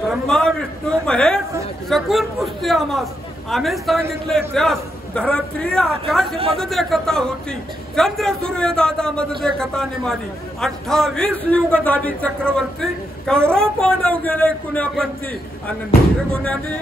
ब्रह्मा विष्णू महेश शकून पुष्टी आमास आम्ही सांगितले त्यास धरत्री आकाश मध्ये कथा होती चंद्र सूर्य दादा मध्ये कथा निमाली 28 युग झाली चक्रवर्ती कौरव पांडव गेले कुण्यापंथी आणि निर्गुण्यानी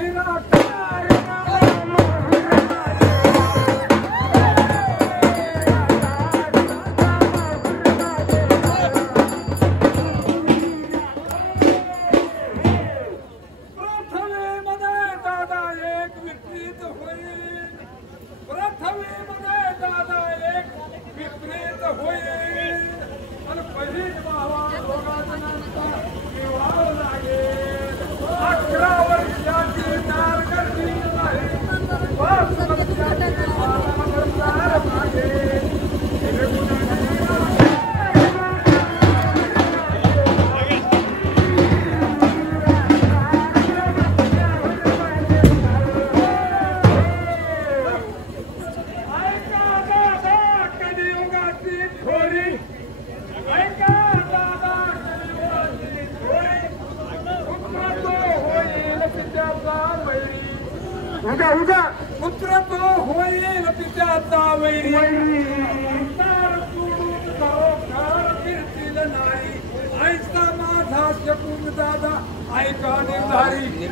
पुत्र तो होईल पित्याचा वैरी फिरतील नारी ऐसा माझा शकून दादा ऐका निर्धारी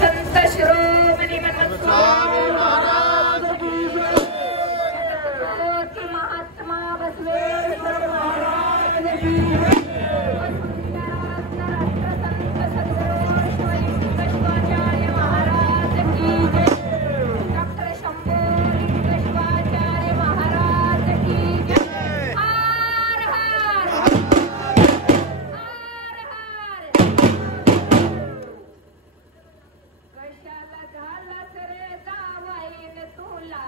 संत शिरोमणी स्वामी महाराज की महात्मा बसवेश्वर महाराज की शिवाचार्य महाराज की डॉक्टर शंभू शिवाचार्य महाराज की हर हर कशाला झाला रे जावाईन तुला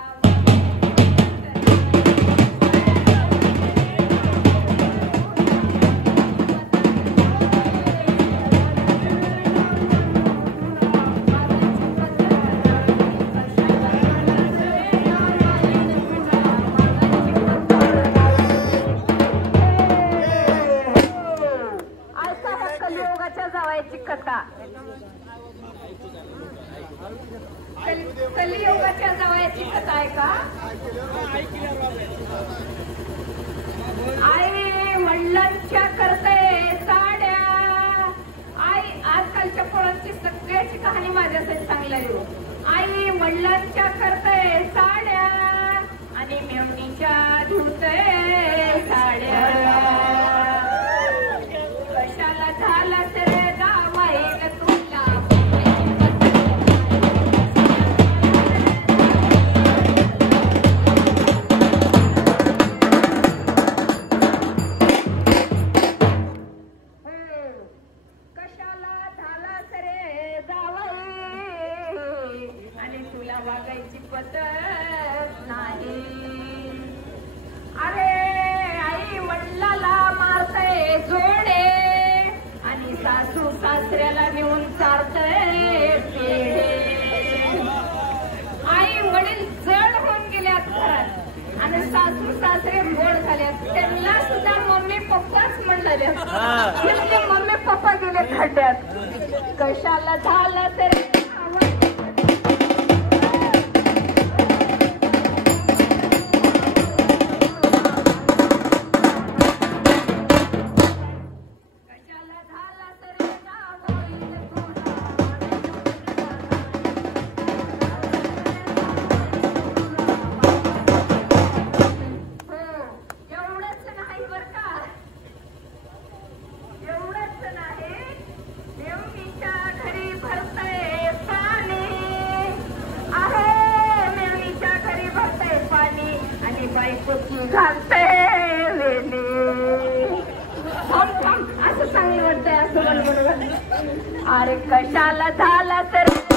कलियुगाच्या जावायची कथा कलियुगाच्या जावयाची कथा आहे का आई वडिलांच्या करते साड्या आई आजकालच्या पोरांची सगळ्याची कहाणी माझ्यासाठी सांगलाय आई वडिलांच्या करते साड्या आणि मेवणीच्या धुते साड्या कशाला झाला रे जावाईन तुला झाल्या. यांचे मम्मी पप्पा गेले खड्ड्यात. कशाला झालं तर घालते असं चांगलं वाटतंय असं बरोबर. अरे कशाला झाला तर